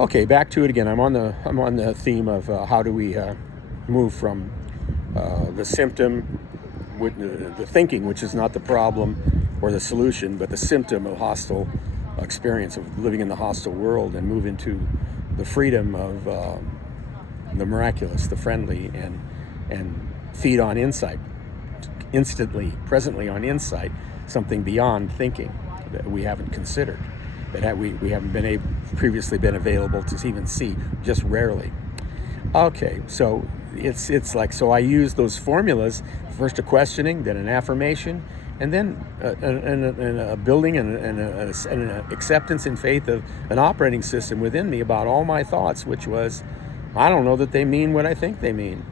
Okay, back to it again. I'm on the theme of how do we move from the symptom, with the thinking, which is not the problem or the solution, but the symptom of hostile experience of living in the hostile world, and move into the freedom of the miraculous, the friendly, and feed on insight, instantly, presently on insight, something beyond thinking that we haven't considered, that we haven't previously been available to even see, just rarely. Okay, so it's like, so I use those formulas, first a questioning, then an affirmation, and then a building and an acceptance and faith of an operating system within me about all my thoughts, which was, I don't know that they mean what I think they mean.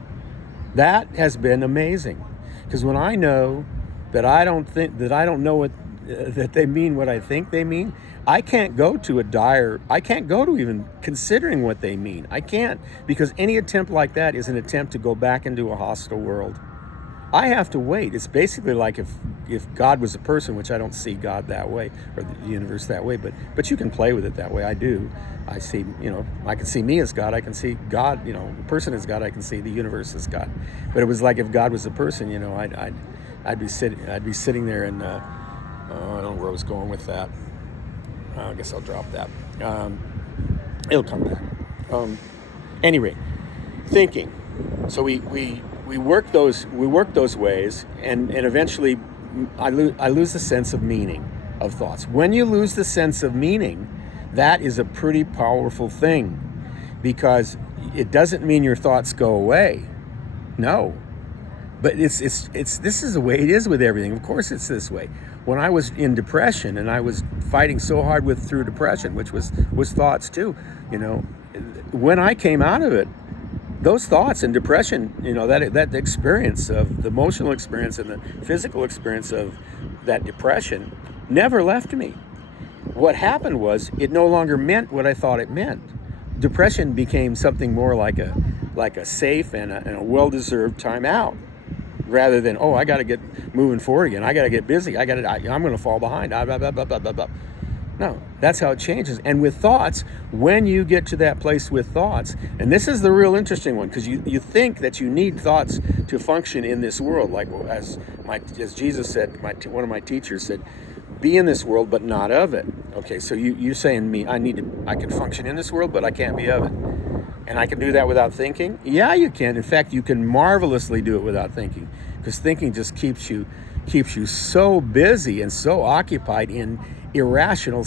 That has been amazing, because when I know that I don't know what that they mean what I think they mean, I can't go to I can't go to even considering what they mean. I can't, because any attempt like that is an attempt to go back into a hostile world. I have to wait. It's basically like if God was a person, which I don't see God that way, or the universe that way, but you can play with it that way. I do. I see, I can see me as God. I can see God, the person as God. I can see the universe as God. But it was like if God was a person, I'd be sitting there, and I don't know where I was going with that. I guess I'll drop that. It'll come back. Anyway, thinking. So we work those ways, and eventually I lose the sense of meaning of thoughts. When you lose the sense of meaning, that is a pretty powerful thing, because it doesn't mean your thoughts go away. No. But this is the way it is with everything. Of course it's this way. When I was in depression, and I was fighting so hard through depression, which was thoughts too, when I came out of it, those thoughts and depression, that experience of the emotional experience and the physical experience of that depression never left me. What happened was, it no longer meant what I thought it meant. Depression became something more like a safe and a well-deserved time out, rather than, I got to get moving forward again. I got to get busy. I'm going to fall behind. Blah, blah, blah, blah, blah, blah. No, that's how it changes. And with thoughts, when you get to that place with thoughts, and this is the real interesting one, because you think that you need thoughts to function in this world, like as Jesus said, one of my teachers said, be in this world, but not of it. Okay, so you're saying me, I can function in this world, but I can't be of it. And I can do that without thinking? Yeah, you can. In fact, you can marvelously do it without thinking, because thinking just keeps you so busy and so occupied in irrational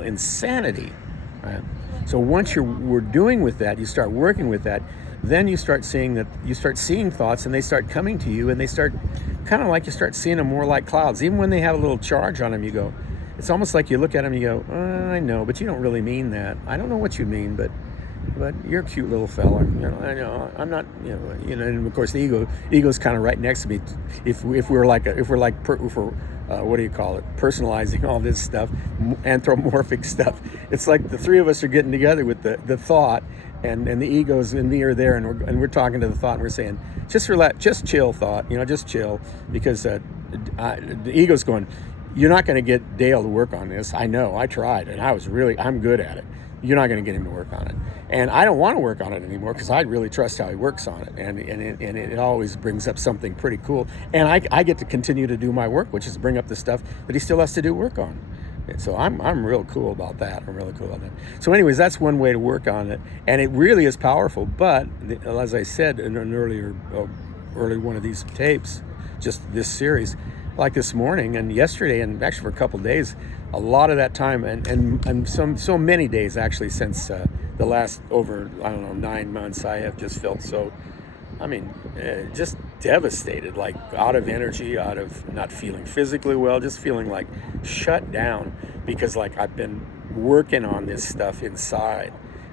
insanity. Right? So once we're doing with that, you start working with that, then you start seeing thoughts, and they start coming to you, and they start kind of like, you start seeing them more like clouds. Even when they have a little charge on them, you go, it's almost like you look at them and you go, I know, but you don't really mean that. I don't know what you mean, but you're a cute little fella. I know I'm not. And of course the ego's kind of right next to me. If we're what do you call it? Personalizing all this stuff, anthropomorphic stuff. It's like the three of us are getting together with the thought, and the egos and me are there, and we're talking to the thought, and we're saying, just relax, just chill, thought. Just chill, because the ego's going, you're not going to get Dale to work on this. I know. I tried, and I'm good at it. You're not going to get him to work on it. And I don't want to work on it anymore, because I really trust how he works on it. And it always brings up something pretty cool. And I get to continue to do my work, which is bring up the stuff that he still has to do work on. So I'm real cool about that. So anyways, that's one way to work on it. And it really is powerful. But as I said in an early one of these tapes, just this series, like this morning and yesterday, and actually for a couple of days, a lot of that time, and so many days actually, since the last over 9 months, I have just felt so, just devastated, like out of energy, out of not feeling physically well, just feeling like shut down, because like I've been working on this stuff inside.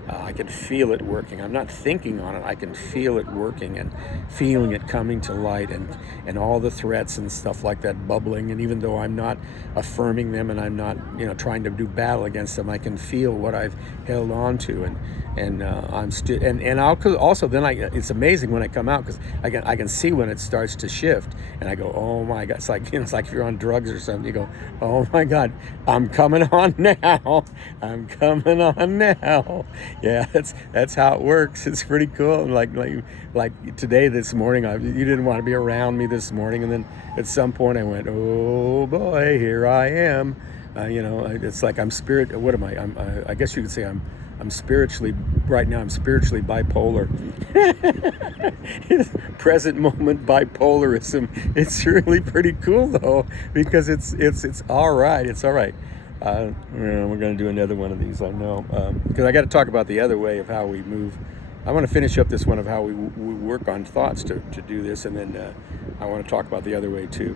I can feel it working. I'm not thinking on it. I can feel it working and feeling it coming to light, and all the threats and stuff like that bubbling. And even though I'm not affirming them and I'm not trying to do battle against them, I can feel what I've held on to, and I'm still and I'll also then it's amazing when I come out, because I can see when it starts to shift, and I go, oh my God, it's like it's like if you're on drugs or something. You go, oh my God, I'm coming on now. I'm coming on now. Yeah, that's how it works. It's pretty cool. Like today, this morning, you didn't want to be around me this morning, and then at some point I went, oh boy, here I am. It's like I'm spirit. What am I? I guess you could say I'm spiritually right now. I'm spiritually bipolar. Present moment bipolarism. It's really pretty cool though, because it's all right. It's all right. We're going to do another one of these, I know, because I got to talk about the other way of how we move. I want to finish up this one of how we work on thoughts to do this, and then I want to talk about the other way too.